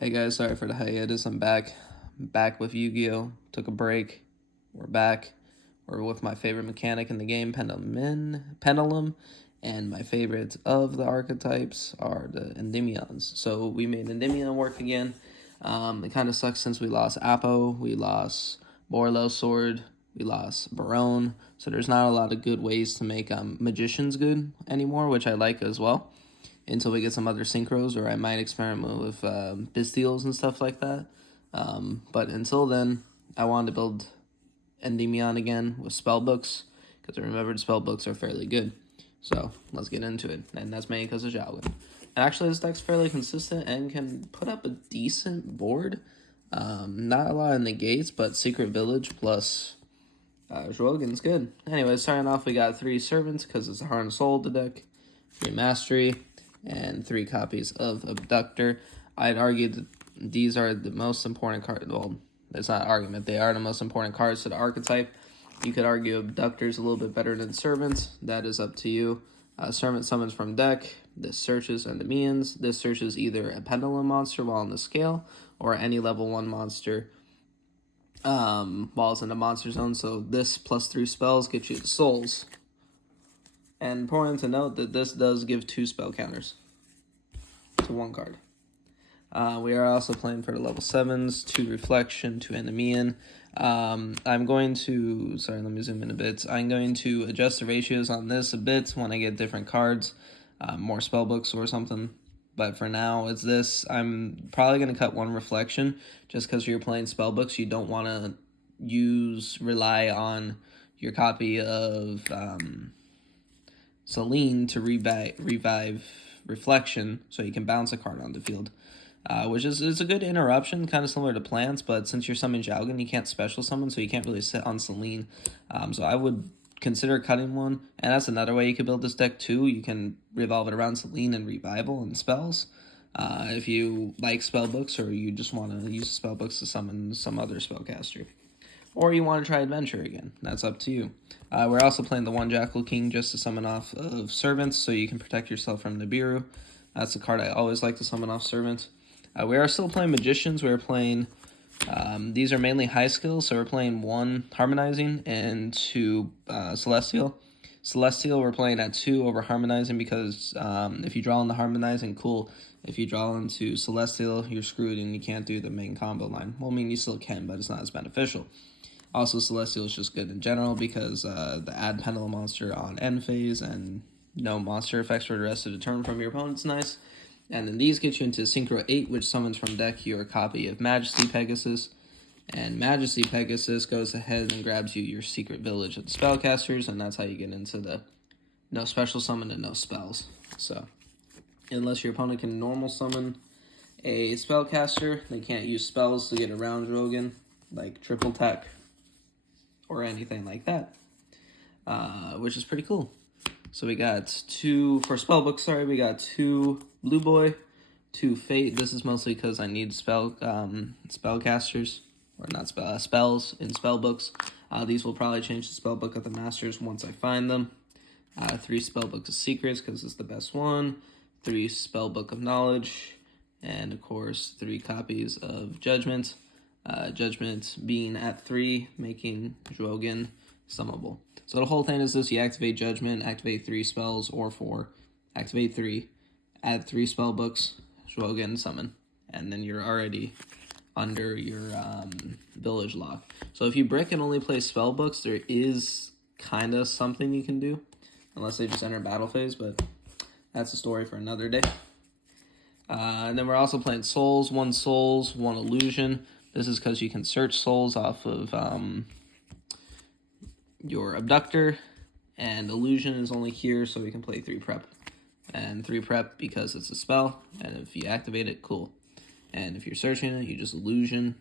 Hey guys, sorry for the hiatus. I'm back with Yu-Gi-Oh! Took a break. We're back. We're with my favorite mechanic in the game, Pendulum, and my favorite of the archetypes are the Endymions. So we made Endymion work again. It kind of sucks since we lost Apo, we lost Borlo Sword, we lost Barone. So there's not a lot of good ways to make magicians good anymore, which I like as well, until we get some other synchros, or I might experiment with Bystials and stuff like that. But until then, I wanted to build Endymion again with spellbooks, because I remembered spellbooks are fairly good. So let's get into it, and that's mainly because of Xiaolin. And actually, this deck's fairly consistent and can put up a decent board. Not a lot of negates, but Secret Village plus Zhuogen's good. Anyway, starting off, we got 3 Servants, because it's a Heart and Soul of the deck, 3 Mastery, and 3 copies of Abductor. I'd argue that these are the most important cards. Well, it's not an argument. They are the most important cards to the archetype. You could argue Abductor's a little bit better than Servants. That is up to you. Servant summons from deck. This searches Endymions. This searches either a Pendulum monster while on the scale, or any level 1 monster while it's in the monster zone. So this plus 3 spells get you the souls. And important to note that this does give 2 spell counters to 1 card. We are also playing for the level 7s, 2 Reflection, 2 Endymion. I'm going to, sorry, let me zoom in a bit. I'm going to adjust the ratios on this a bit when I get different cards, more spell books or something. But for now, it's this. I'm probably going to cut 1 Reflection, just because you're playing spell books. You don't want to rely on your copy of Selene to revive Reflection, so you can bounce a card on the field. Which is a good interruption, kind of similar to plants, but since you're summoning Xiaogan, you can't special summon, so you can't really sit on Selene. So I would consider cutting 1, and that's another way you could build this deck too. You can revolve it around Selene and Revival and spells. If you like spellbooks, or you just want to use spellbooks to summon some other spellcaster. Or you want to try Adventure again. That's up to you. We're also playing the 1 Jackal King just to summon off of Servants, so you can protect yourself from Nibiru. That's a card I always like to summon off Servants. We are still playing Magicians. We're playing, these are mainly high skills, so we're playing 1 Harmonizing and 2 Celestial. Celestial we're playing at 2 over Harmonizing, because if you draw into Harmonizing, cool. If you draw into Celestial, you're screwed and you can't do the main combo line. Well, I mean, you still can, but it's not as beneficial. Also, Celestial is just good in general, because the add Pendulum monster on end phase and no monster effects for the rest of the turn from your opponent's nice. And then these get you into Synchro 8, which summons from deck your copy of Majesty Pegasus. And Majesty Pegasus goes ahead and grabs you your Secret Village of the Spellcasters, and that's how you get into the no special summon and no spells. So, unless your opponent can normal summon a Spellcaster, they can't use spells to get around Drogon, like Triple Tech or anything like that, which is pretty cool. So we got 2, for spellbooks, sorry, we got 2 Blue Boy, 2 Fate. This is mostly because I need spellcasters, or not spells in spellbooks. These will probably change the spellbook of the Masters once I find them. 3 Spellbook of Secrets, because it's the best one. 3 Spellbook of Knowledge, and of course 3 copies of Judgment. Judgment being at 3, making Drogon summable. So the whole thing is this: you activate Judgment, activate 3 spells, or 4, activate 3, add 3 spell books, Drogon summon, and then you're already under your village lock. So if you brick and only play spell books, there is kind of something you can do, unless they just enter battle phase, but that's a story for another day. And then we're also playing Souls, 1 Souls, 1 Illusion. This is because you can search souls off of your Abductor, and Illusion is only here so we can play 3 Prep. And 3 Prep because it's a spell, and if you activate it, cool. And if you're searching it, you just Illusion.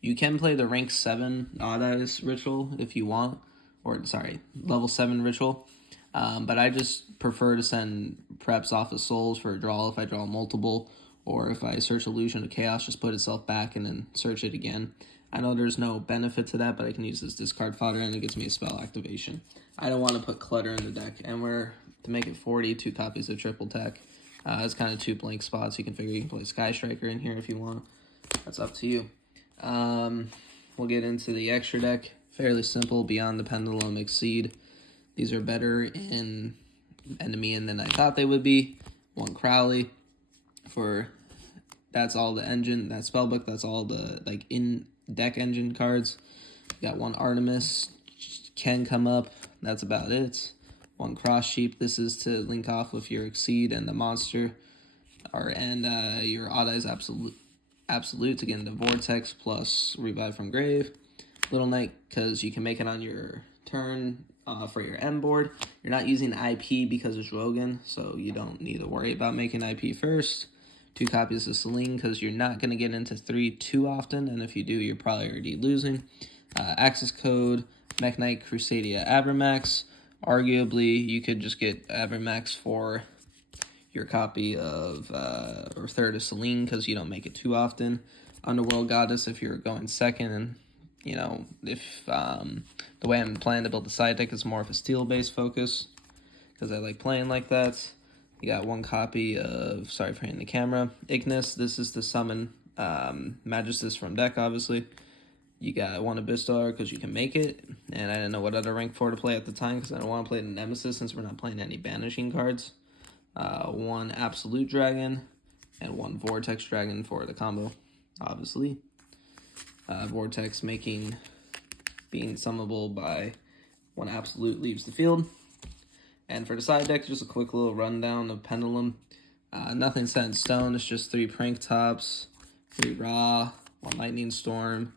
You can play the rank 7 Odd Eyes Ritual if you want, or sorry, level 7 Ritual. But I just prefer to send Preps off of Souls for a draw if I draw multiple, or if I search Illusion of Chaos, just put itself back and then search it again. I know there's no benefit to that, but I can use this discard fodder and it gives me a spell activation. I don't want to put clutter in the deck, and to make it 40, 2 copies of Triple Tech. It's kind of 2 blank spots. You can figure you can play Sky Striker in here if you want. That's up to you. We'll get into the extra deck. Fairly simple. Beyond the Pendulum, Exceed. These are better in Endymion than I thought they would be. 1 Crowley for that's all the engine, that spellbook, that's all the like in deck engine cards. You got 1 Artemis, can come up, that's about it. 1 Cross Sheep, this is to link off with your Exceed and the monster, and your Odd Eyes Absolute to get into Vortex plus Revive from Grave. Little Knight, because you can make it on your turn for your M board. You're not using IP because it's Rogan, so you don't need to worry about making IP first. 2 copies of Celine, because you're not going to get into 3 too often, and if you do, you're probably already losing. Access Code, Mech Knight, Crusadia, Abramax. Arguably, you could just get Abramax for your copy of, or third of Celine, because you don't make it too often. Underworld Goddess, if you're going second, and, you know, if the way I'm planning to build the side deck is more of a steel-based focus, because I like playing like that. You got 1 copy of, sorry for hitting the camera, Ignis. This is to summon Magistus from deck, obviously. You got 1 Abyssar because you can make it, and I didn't know what other rank 4 to play at the time because I don't want to play the Nemesis since we're not playing any banishing cards. 1 Absolute Dragon, and 1 Vortex Dragon for the combo, obviously. Vortex being summable by 1 Absolute leaves the field. And for the side deck, just a quick little rundown of Pendulum. Nothing set in stone. It's just 3 Prank Tops, 3 Raw, 1 Lightning Storm,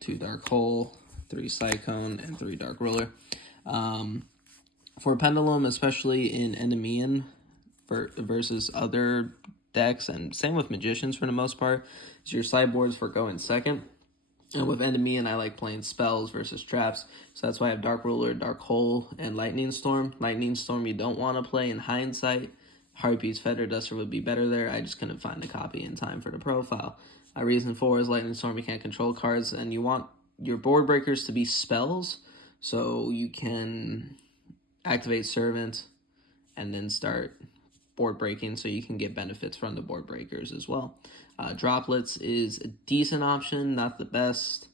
2 Dark Hole, 3 Cyclone, and 3 Dark Ruler. For Pendulum, especially in Endymion versus other decks, and same with Magicians for the most part, is your sideboards for going second. And with Endymion, I like playing spells versus traps. So that's why I have Dark Ruler, Dark Hole, and Lightning Storm. Lightning Storm you don't want to play in hindsight. Heartbeat's Feather Duster would be better there. I just couldn't find a copy in time for the profile. Reason 4 is Lightning Storm, you can't control cards, and you want your board breakers to be spells, so you can activate Servant and then start board breaking so you can get benefits from the board breakers as well. Droplets is a decent option, not the best.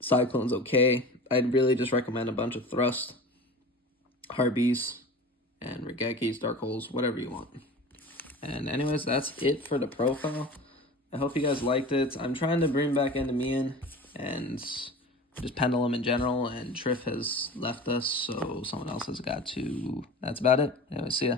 Cyclone's okay. I'd really just recommend a bunch of Thrust, Harbeast, and Regekis, Dark Holes, whatever you want. And anyways, that's it for the profile. I hope you guys liked it. I'm trying to bring back Endymion and just Pendulum in general, and Triff has left us, so someone else has got to. That's about it. Anyway, see ya.